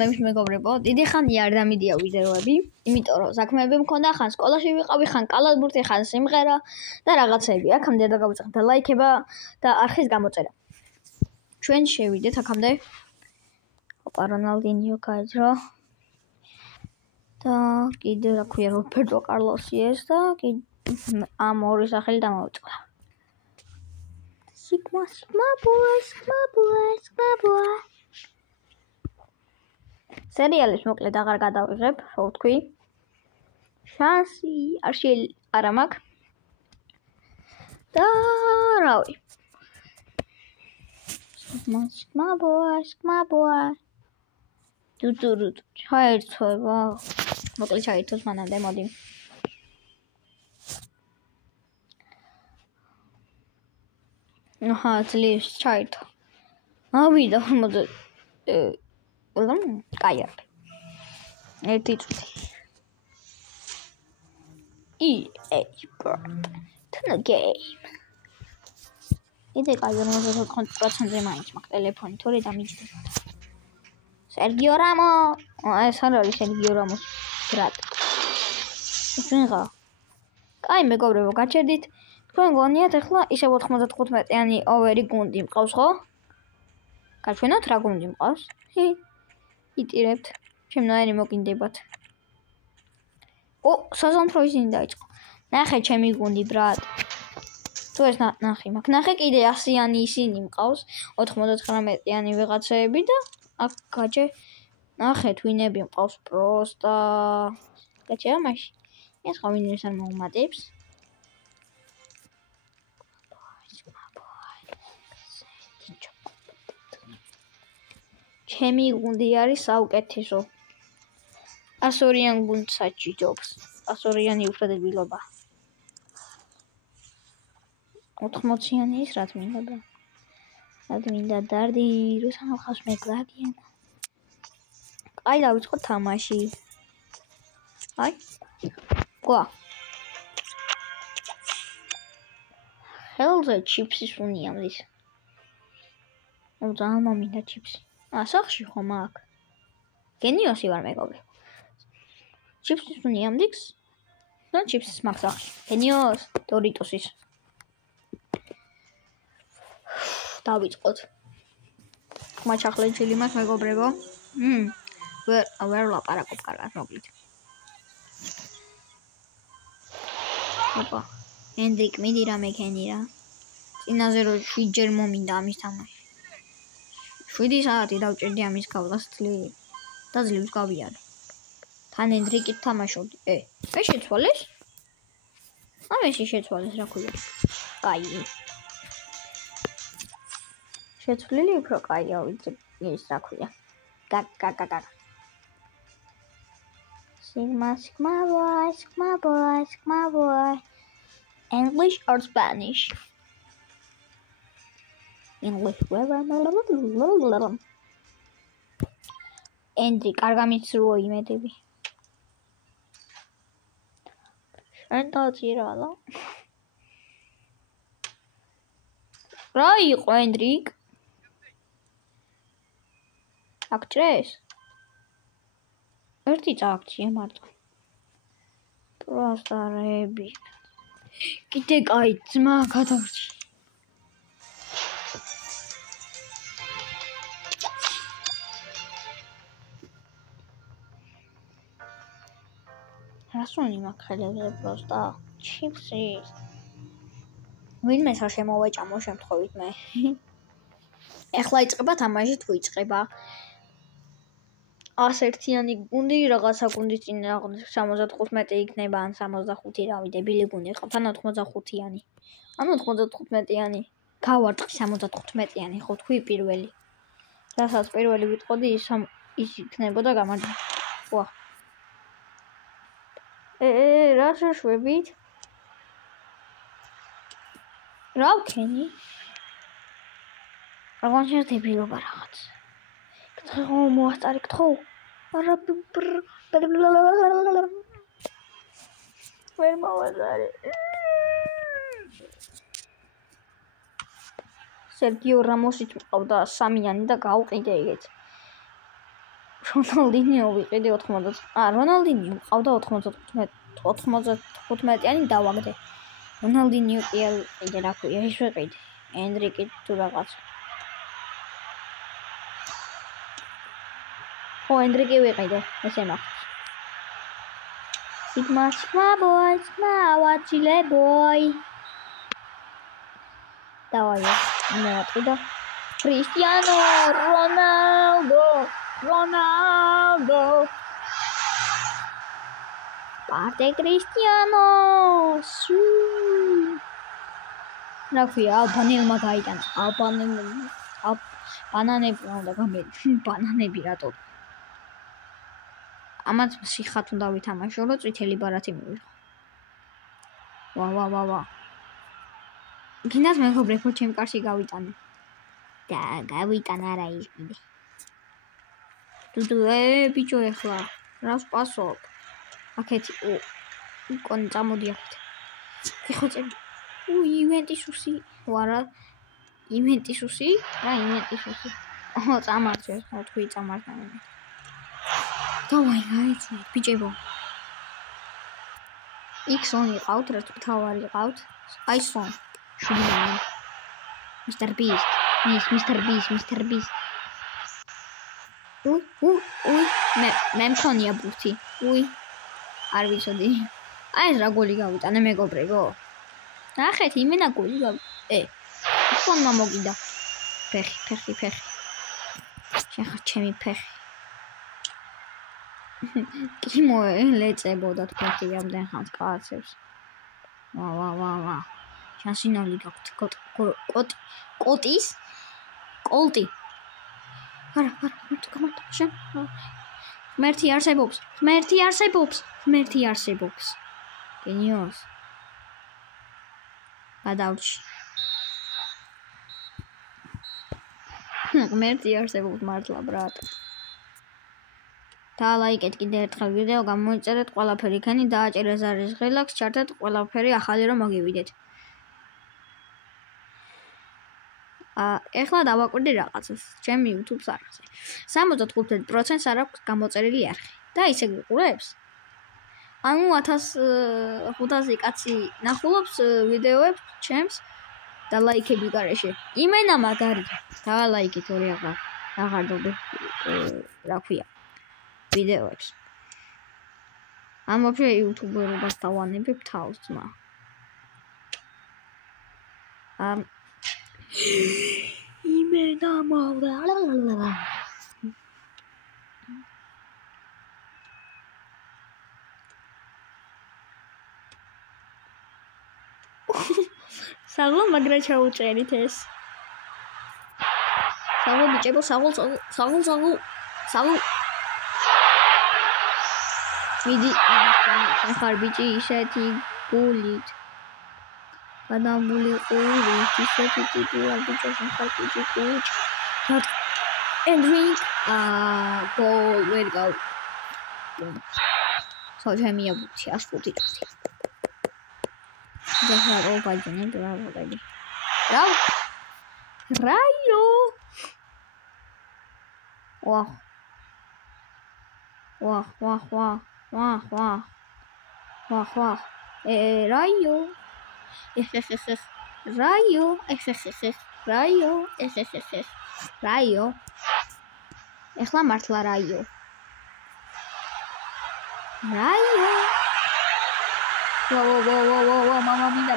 მე მეგობრებო, დიდი ხანია არ დამიდია ვიდეოები, იმიტომ რომ საქმეები მქონდა, ხან სკოლაში ვიყავი, ხან კალათბურთი, ხან სიმღერა და რაღაცები. აქამდე და გავიწყდა ლაიქება და არხის გამოწერა. ჩვენ შევიდეთ აქამდე. ოპა რონალდინიო გაიძრო. და კიდე რა ქვია, რობერტო კარლოსი ეს და ამ ორი სახელი დამოვიწყდა. Sigma boy. სერიალის მოკლედ აღარ გადავიღებ, რო ვთქვი. შანსი არ მაქვს. და რავი. Sigma boy. დუდურუ ჩაერთვება. მოკლედ ჩაერთოს მანამდე მოდი. აჰა, ძლივს ჩაერთო. ავიდა მოდი. კაია. ერთი წუთი. EA Sport. Turn game. იდე კაია 94%-ზე მაინც მაქვს ტელეფონი, თორე დამიჯდება. სერგიო რამო. ეს არ არის სერგიო რამოს ბრატ. ვიღა. კაი მეგობრებო, გაჩერდით. თქვენ გონიათ ახლა ისევ 95-იანი ოვერი გუნდი მყავს, ხო? გაჩვენოთ რა გუნდი მყავს? იტირებთ. შემნაირი მოგინდებათ. საზამთრო ისინი დაიწყო. ნახე ჩემი გუნდი ბრატ. თუ ეს ნახე მაგ. ნახე კიდე 100-იანი ისინი მყავს, 99-იანი ვიღაცები და აქ გაჩე ნახეთ ვინები მყავს პროსტა. გაჩერა მაშინ. ეს ხო ვინმეს არ მოუმატებს. ჩემი გუნდი არის საუკეთესო. 100-იან გუნდს აჭიჯობს. 100-იანი უფრო დებილობა. 80-იანი ის რა მინდა ბრა. რა მინდა დარდი რუსან ხავს მეგლაგიან. აი დავიწყო თამაში. აი. ყვა. ხელზე ჩიპსის უნიამდის. ძალიან მომინდა ჩიპსი. ასახში ხომ აქ. გენიოსი ვარ მეგობრო. ჩიპსის უნიამდიქს? და ჩიპსის მაქვს ახში. გენიოს დორიტოსის. დავიწყოთ. მაჩახლენჩილი მაქვს მეგობრებო. ვერ ლაპარაკობ კარგად მოკლედ. ოპა. ენდრიკ მიდი რა მეკენი რა. წინაზე რო 7 ჯერ მომინდა ამის თამაში. 7 საათი დავჭერდი ამის გავლას ძლივ. და ძლივს გავიარე. თან ენდრიკით თამაშობდი. მე შეცვალეს? ამაში შეცვალეს რა ქვია. აი. შეცვლილი უფრო კაია ვიცი ის რა ქვია. გაგაგაგა. Sigma boy. English or Spanish? English. Endri, კარგა მიცრუო იმედები. შენ დაძირალა. რა იყო ენდრიკ? აკჭრეს? ერთი წააქცია მარტო. პროსტა რები. კიდე კაი ძმა გადავრჩი. რასუნი მაქვს ხელებზე პროსტა ჩიპსის. ვინმე შემოვეჭამო შემთხვევით მე. ეხლა იწყება თამაში თუ იწყება. 101-იანი გუნდი რაღაცა გუნდის წინ 75 იქნება ან 65 რავი დებილი გუნდი ხავთ ან 85-იანი. ან 95-იანი. გავარტყი 75-იანი ხო თქვი პირველი. რასაც პირველი ვიტყოდი ის იქნებოდა გამარჯვება. ვა. რა შეშვებით? რა ვქენი? რაღაც დებილობა რაღაც. კთხო მოასწარი კთხო. არა ვერ მოვაზარე. სერგიო რამოსიც მყავდა 3-იანი და გავყიდე ეგეთ. რონალდინიო ვიყიდე 90. რონალდინიო ყავდა 95-იანი დავაგდე. რონალდინიო კი არ ვიყიდე, რა ქვია, ის ვიყიდე. ენდრიკი თუ რაღაც. ხო, ენდრიკი ვიყიდე, ესე მახსოვს. Sigma boy, Sigma boy. Давай, оттуда. Cristiano Ronaldo. Parte Cristiano. რა ქვია, ბანანელმა გაიტანა. ბანანები უნდა გამედი. ბანანები რატო? ამაც სიხათ უნდა ვითამაშო, რომ წითელი ბარათი მივიღო. ვა. გინდათ მეგობრებო, ჩემ კარში გავიტანე. და გავიტანა რა ის კიდე. ბიჭო ეხლა რას პასობ? აქეთი კონი წამოდი აქეთ. ხეხოწები. ივენტისუსი. ვარა. ივენტისუსი? რა ივენტისუსი? წამარჩეს, თქვი წამარჩა. დავაი, გაიცი, ბიჭებო. X-ონი ყავთ, რა თქმა თავარი ყავთ. აი სონ. შუბინანი. Mr. Beast. Mr. Beast. მე მქონია ბურთი. არ ვიცოდი. აი ეს რა გოლი გავიტანე მეგობრებო. ნახეთ, იმენა გოლი სონმა მოგიდა. ფეხი. შეხა ჩემი ფეხი. კი მოელეწებოდა თქვენი ამდენ ხანს კაცებს. ვა. შანსინოლი გაქვთ კოლტი. არა, გამართ შენ. ღმერთი არსებობს. გენიოს. გადავჭი. ღმერთი არსებობს მართლა ბრატ. დაალაიკეთ კიდე ერთხელ ვიდეო, გამოიწერეთ ყველაფერი ქენი, დააჭერეთ ზარის ღილაკს, ჩართეთ ყველაფერი ახალი რომ მოგივიდეთ. ეხლა დავაკვირდი რაღაცას, ჩემი YouTube არხზე. 75% არ აქვს გამოწერილი არხი. და ისე გიყურებს? ანუ 1500 კაცი ნახულობს ვიდეოებს ჩემს და ლაიქები გარეშე. იმენა მაგარია. დაალაიქეთ ორი აღარდობ რა ქვია. ვიდეოებს. ამ ვაფშე იუთუბერობას დავანებებ თავს ძმა. იმენა მოვდა. საღო მაგრა ჩაუწერით ეს. საღო ბიჭებო, საღო. მიდი ხარ ბიჭი ისეთი გულით. გადამული ყური, ისეთი ტიტულა ბიჭო ხარ ბიჭი გულით. ენდრიკ გოლ ვერ გაუ. სოჩემია ბუჩი 105 კაცი. დაჰარო ბაჯნე დაავადები. რაიო. ვაჰ. რაიო. რაიო. ეხლა მართლა რაიო. ვა, мама მინდა.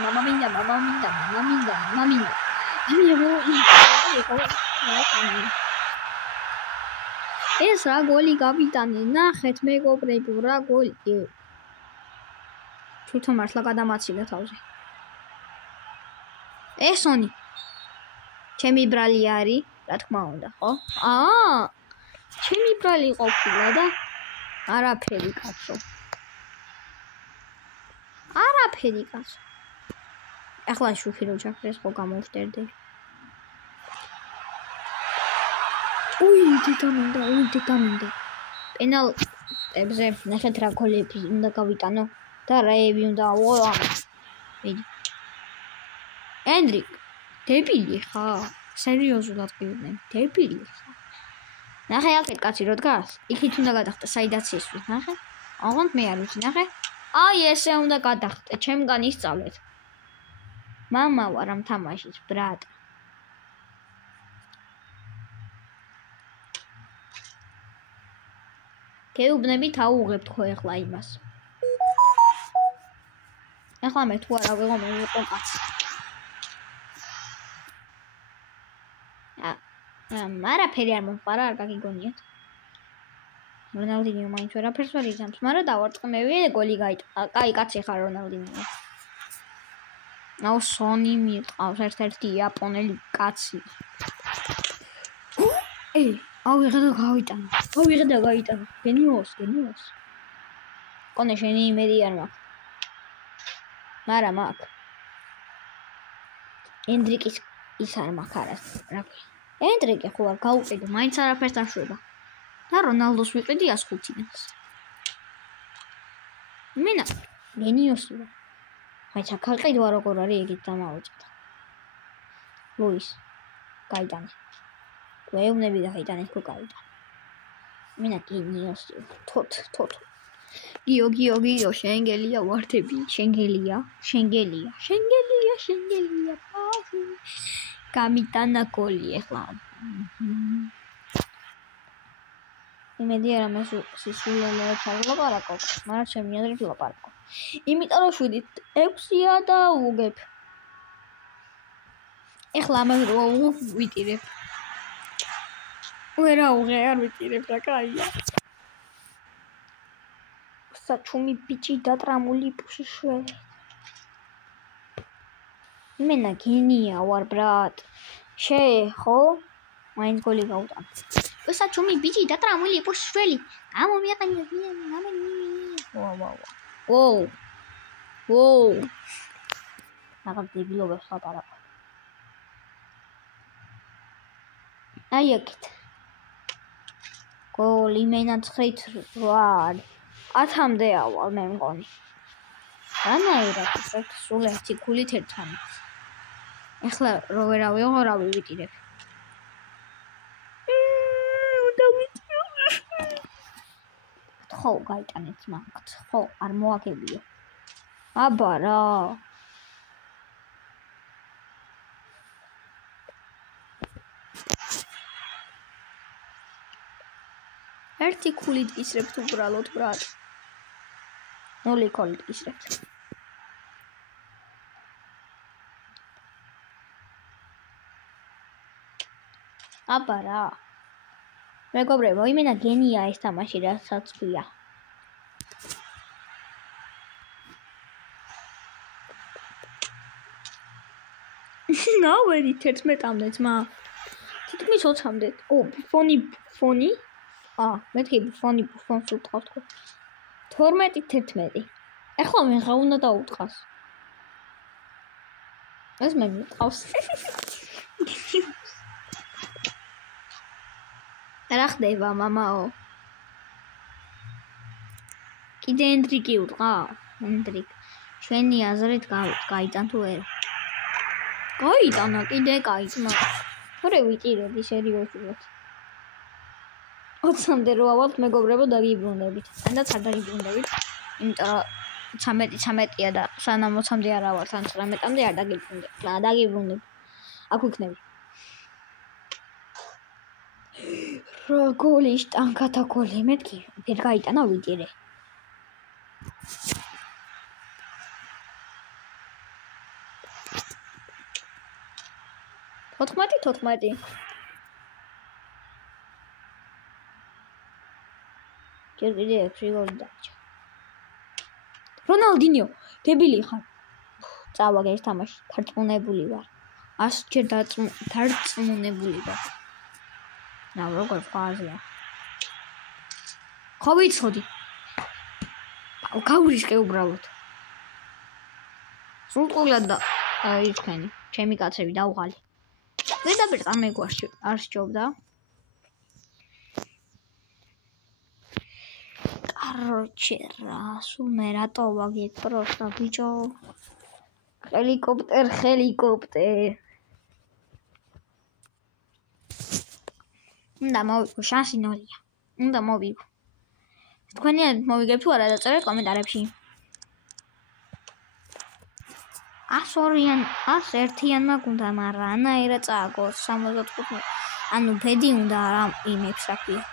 ეს რა გოლი გავიტანე, ნახეთ მეგობრებო, რა გოლი. თვითონ მართლა გადამაცილა თავზე. ესონი. ჩემი ბრალი არის, რა თქმა უნდა, ხო? ჩემი ბრალი ყოფილა და არაფერი კაცო. ახლა შუქი რო ჩაქრეს ხო გამოვშტერდე. დედამინდა. პენალტებზე ნახეთ რა გოლები უნდა გავიტანო და რაები უნდა მიდი. ენდრიკ, დებილი ხა? სერიოზულად გივლენ, დებილი ხა? ნახე აქეთ კაცი რო დგას იქით უნდა გადახტე საიდაც ისვით ნახე აღონდ მე არ ვიცი ნახე აი ესე უნდა გადახტე ჩემგან ისწავლეთ მამა ვარ ამ თამაშის ბრატ გეუბნებით აუღებთ ხო ეხლა იმას ეხლა მე თუ არა ვიღო მე ვიყო კაცი არაფერი არ მომყარა არ გაგიგონიათ რონალდინიო მაინც ვერაფერს ვერ იზამს მაგრამ დავარწყმევი გოლი გაიტანა კაი კაცი ხარ რონალდინიო აუ სონი მიყავს ერთ-ერთი იაპონელი კაცი ავიღე და გაიტანა გენიოს კონე შენი იმედი არ მაქვს მაგრამ მაქვს ენდრიკის ის არ მაქვს არა რა ქვია ენდრიკი ხო არ გაუყიდე მაინც არაფერს არ შვება და რონალდოს ვიყიდი 105-ს მენა გენიოსი ვარ მაინც ახალყიდვა როგორ არის ეგეთ დამავეჭდა ლუის გაიტანე გვეუბნები და გაიტანე ხო გაიტანე მენა გენიოსი თოთ გიო შენგელია ვარდები შენგელია პავი გამიტანა გოლი ეხლა იმედი არა მე სისულელე ჩავლაპარაკო მაგრამ ჩემი აზრით ვლაპარაკო იმიტომ რომ 7-6-ია და უგებ ეხლა ამას რო ვიტირებ ვერაუღე არ ვიტირებ რა კაია საჩუმი ბიჭი დატრამული პუშიშველი მენა გენია ვარ ბრატ შე ხო მაინც გოლი გაუტანა საჩუმი ბიჭი დატრამული პუშიშველი გამომიაყენე ვოუ მაგალ დებილობებს ლაპარაკო აი აქეთ გოლი მენა 9-8 10-მდე ავალ მე მგონი რანაირად სულ ერთი ქულით ერთმანეთს ეხლა რო ვერა ვიტირებ ხო გაიტანეთ მაგთ ხო არ მოაგებიო აბა რა ერთი ქულით გისრებთ უბრალოდ ბრატ 0 ქულით გისრებთ აბა რა მეგობრებო იმენა გენია ეს თამაში რასაც ქვია ნავერი 11-მდე ძმა თითქმის 20-მდე ბუფონი მეთქი ბუფონს უტყავთ 12-11 ეხლა მიღა უნდა დაუტყას ეს მე მიყავს რა ხდება მამაო კიდე ენდრიკი უტყა ენდრიკ ჩვენი აზრით გაიტან თუ ვერ გაიტანა კიდე გაიწმა თორე ვიტირები სერიოზულად 20-მდე რო ავალთ მეგობრებო დაგიბრუნდებით და არ დაგიბრუნდებით იმიტომ რომ 13-13-ია და სანამ 20-მდე არ ავართ ან 19-მდე არ დაგიბრუნდებით აქ ვიქნები რა გოლი შტანგათა გოლი მეთქი ვერ გაიტანა ვიტირე თოთხმეტი ჯერ კიდე 6 გოლი დარჩა რონალდინიო დებილი ხარ წავაგე ეს თამაში დარწმუნებული ვარ 100 ჯერ დარწმუნებული ვარ ნუ როგორ ფაზია ხო ვიცოდი გავრისკე უბრალოდ სულყულად და იჩქენი ჩემი კაცები დაუღალი ზედაპირ წამეგვარში არ სჯობდა короче რა სულ მე რატო ვაგე პროსტა ბიჭო ჰელიკოპტერ უნდა მოვიგო, შანსი 0-ია. უნდა მოვიგო. თქვენი მოვიგებ თუ არა დაწერეთ კომენტარებში. 102-იან, 101-იანმა გუნდა, მაგრამ რანაირად წააგოს 65. ანუ ბედი უნდა რა იმებს რა ქვია.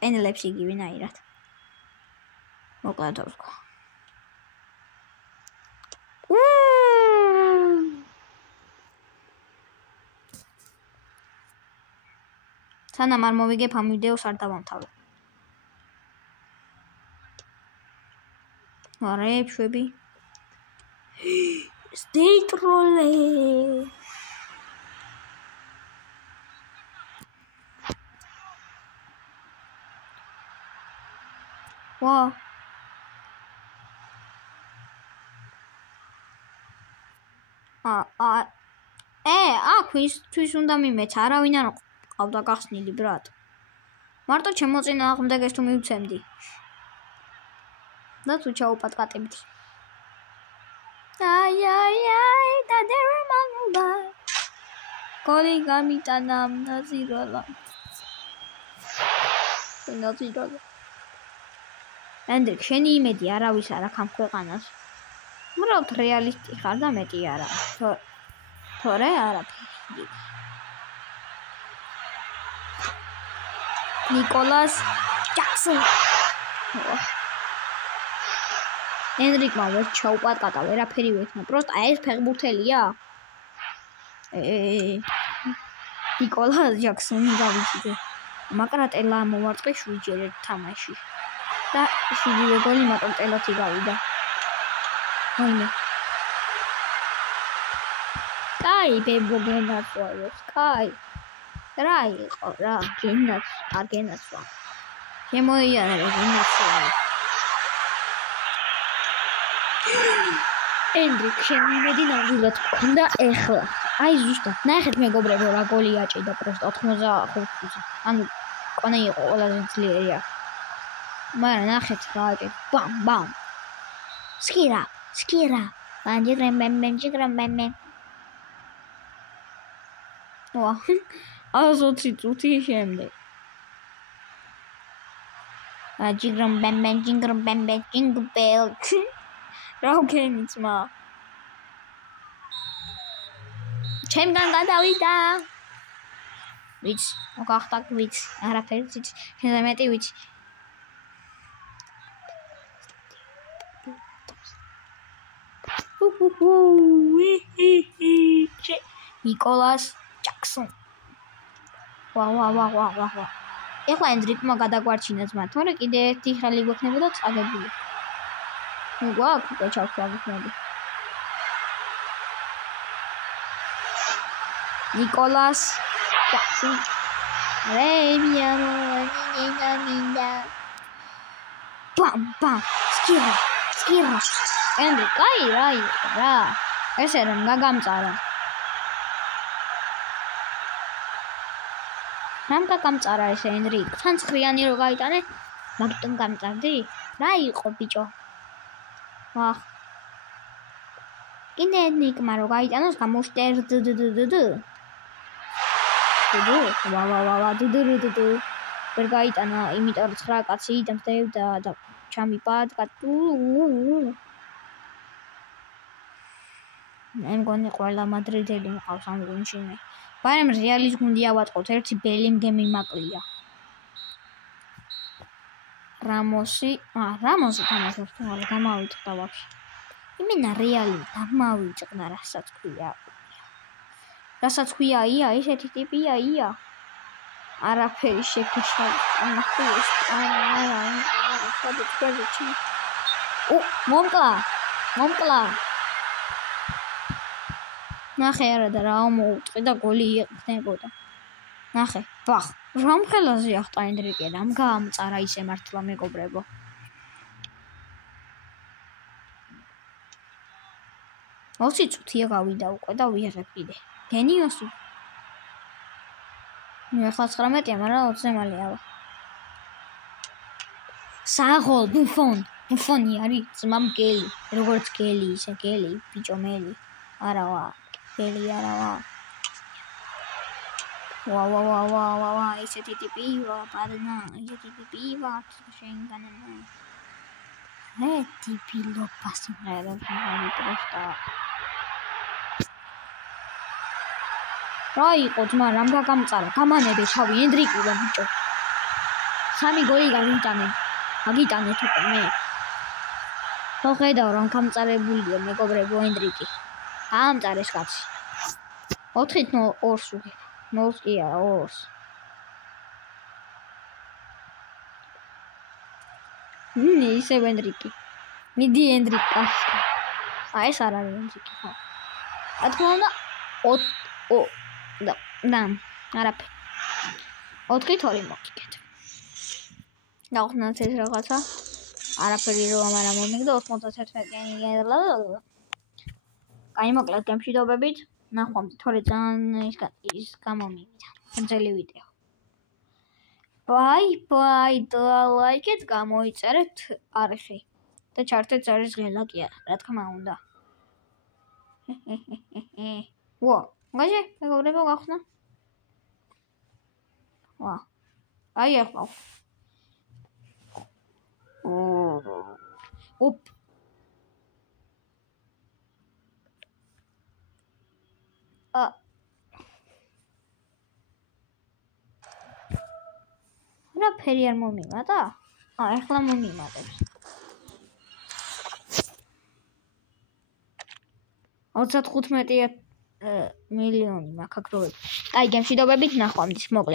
პენალტებს იგივენაირად. მოკლედ ვთქვა. სანამ არ მოვიგებ ამ ვიდეოს არ დავამთავრებ. Ωραία, ψουები. Στέιτρολε. Wow. თვის უნდა მიმეც, არავინ არ ყავდა გახსნილი ბრატ. მარტო ჩემოწინა აღმდეგეს თუ მივცემდი. და თუ ჩაუპატყატებდი. აი, და დერმანობა. გოლი გამიტანა ნაზირალა. ანდრე, შენი იმედი არავის არ აქვს ამ ქვეყანას. უბრალოდ რეალისტი ხარ და მეტი არა. თორე არაფერი. ნიკოლას ჯაქსონი. ენრიკმა ვერ ჩაუპატყატა, ვერაფერი ვეთნა. პროსტა ეს ფეხბურთელია? ნიკოლას ჯაქსონი გავიჭიდე. მაკრატელა მოვარწყე 7-ჯერ ერთ თამაში. და 7 გოლი მაკრატელათი გავიდა. აიმე. კაი, ბებო გენაცვალოს, კაი. რა იყო რა, არ გენაცვა. შემოიარა გენაცვალო. ენდრიკ შემიმედი ნამდვილად გქონდა ეხლა. აი ზუსტად, ნახეთ მეგობრებო რა გოლი აჭიდა პროსტა 85-ზე. ანუ კონე იყო ყველაზე ძლიერი აქ. მაგრამ ნახეთ რა აჭიდა. ბამ. სკირა. ბანჯიგრემ. ვა. 120 წუთი შემდეგ. ჯიგრემ ჯინგბელ. რა უქენიცმა. ჩემგან გადავიდა. ვიცი, მოგახტა ვიცი, არაფერი ვიცი, შენზე მეტი ვიცი. ნიკოლას ჯაქსონი. ვა. ეხლა ენდრიკმა გადაგვარჩინა ძმა, თორე კიდე ერთი ხელი გვექნებოდა წაგებული. გვაქვს უკვე ჩავხვავდი. ნიკოლას ჯაქსონი. ნინდა. ბამ. სკირა. ენდრი, კაი რა იყო რა. ესე რომ გაგამწარა. რამ გაგამწარა ეს ენდრიკ? თან ცხრიანი რო გაიტანე, მაგიტომ გამწარდი? რა იყო ბიჭო? ვახ. კიდე ენდრიკმა რო გაიტანოს გამოვშტერდდდდდ. დუდ. ვერ გაიტანა, იმიტომ რომ 9 კაცი დამდებდა და ჩამიპატკა. მე მგონი ყველა მადრიდელი მყავს ამ გუნდში. მაგრამ რეალის გუნდი ავატყოთ, ერთი ბელინგემი მაკლია. რამოსი თამაშობს, მაგრამ გამავიწყდა ვაფშე. იმენა რეალი გამავიწყდა, რასაც ქვია, ესეთი ტიპია ია. არაფერი შეგეშალ. მომკლა. ნახე არა და რა მოუწყი და გოლი იქნებოდა. ნახე, ბახ. რამ ხელაზე ახტა ენდრიკე, რამ გაამწარა ისე მართლა მეგობრებო. ოცი წუთია გავიდა უკვე და ვიღებ კიდე. გენიოსი. მე ახლა 19-ია, მაგრამ 20-ზე მალეავა. საღოლ ბუფონი არის ძმამ გელი, როგორც გელი, ისე გელი, ბიჭო მელი. არა ვა. გელი არა ვა ისეთი ტიპი ვარ პარნა ისეთი ტიპი ვარ შენ განანა ტიპი ლოპასი რა პროსტა რა იყო ძმა რამ გაგამწარა გამანებე ჩავი ენდრიკი ვარ ბიჭო 3 გოლი გაგიტანე თუ მე ხო ხედავ რომ გამწარებულია მეგობრებო ენდრიკი გამწარეს კაცი 4-2-ს უგებ 0 კი არა 2-ს ისე ენდრიკი მიდი ენდრიკა ეს არ არის ენდრიკი ხო რა თქმა უნდა და არაფერი 4-2 მოგიგეთ გავხსნათ ეს რაღაცა არაფერი რომ არ მომიგდა 91-იანი კაი მოკლედ გემშვიდობებით ნახვამდის თორე ძალიან ის გამომივიდა ძელი ვიდეო ბაი და ლაიქეთ გამოიწერეთ არხი და ჩართეთ ზარის ღელა კი არა რა თქმა უნდა ვა მაგე მეგობრებო გავხსნა ვა აი ახლა ოპ რა ფერი არ მომიმატა? ახლა მომიმატებს. 35 მილიონი მაქვს აქ რო. აი, გემშვიდობებით ნახვამდის მოკლედ.